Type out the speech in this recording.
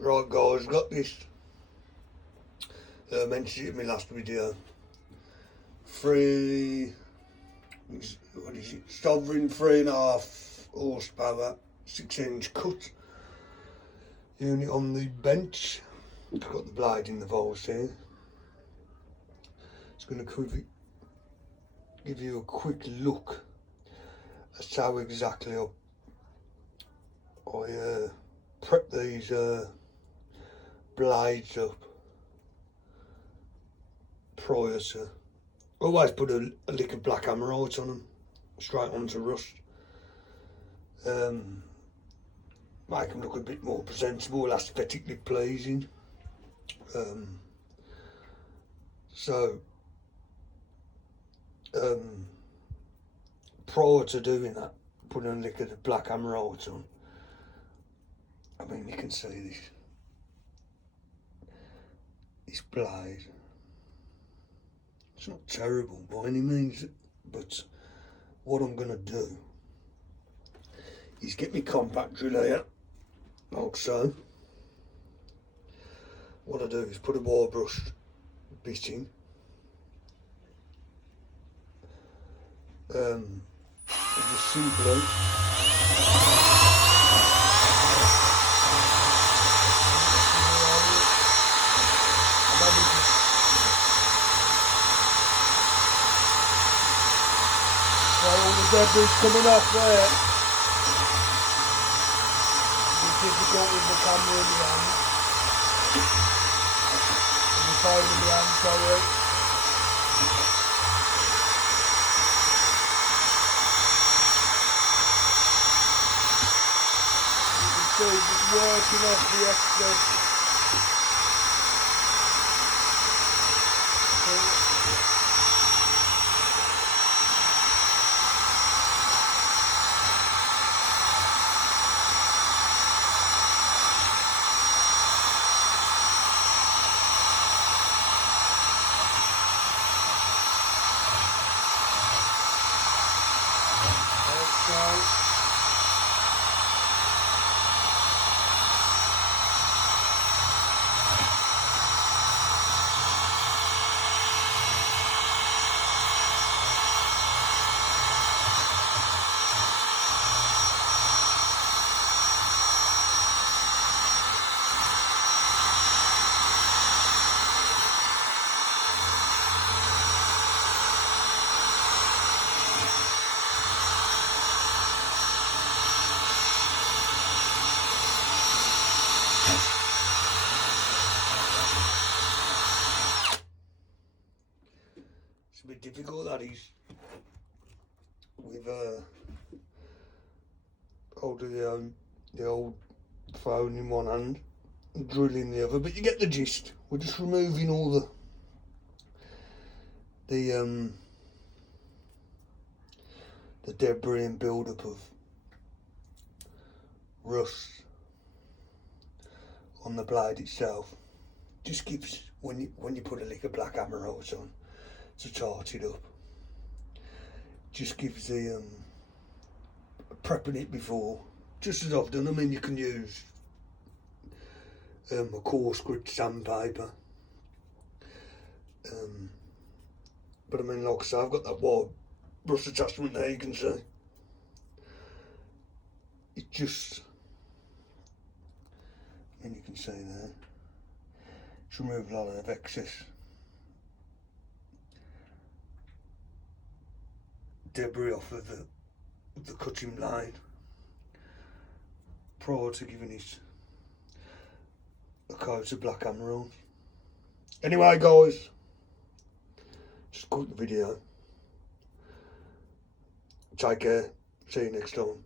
Right guys, got this, mentioned it in my last video, what is it, Sovereign 3.5 horsepower 6-inch cut unit on the bench. It's got the blade in the valves here. It's going to give you a quick look as to how exactly I prep these blades up prior to. Always put a lick of black hammerite on them, straight onto rust. Make them look a bit more presentable, aesthetically pleasing. Prior to doing that, putting a lick of the black hammerite on, I mean, you can see this blade. It's not terrible by any means, but what I'm going to do is get my compact drill here, like so. What I do is put a wire brush bit in, and just simply all the debris coming off there. It's difficult with the camera in the hand. With the phone in the hand, sorry. You can see just working off the extra. It's a bit difficult, that is, with holding the old phone in one hand and drill in the other, but you get the gist. We're just removing all the debris and build-up of rust on the blade itself. Just gives, when you put a lick of black hammerite on to tart it up, just gives the prepping it before, just as I've done. I mean, you can use a coarse grit sandpaper, but I mean, like I say, I've got that wire brush attachment there, you can see. It just, I mean, you can see there, it's removed a lot of excess debris off of the cutting blade prior to giving it a coat of black hammerite. Anyway guys, just cut the video. Take care, see you next time.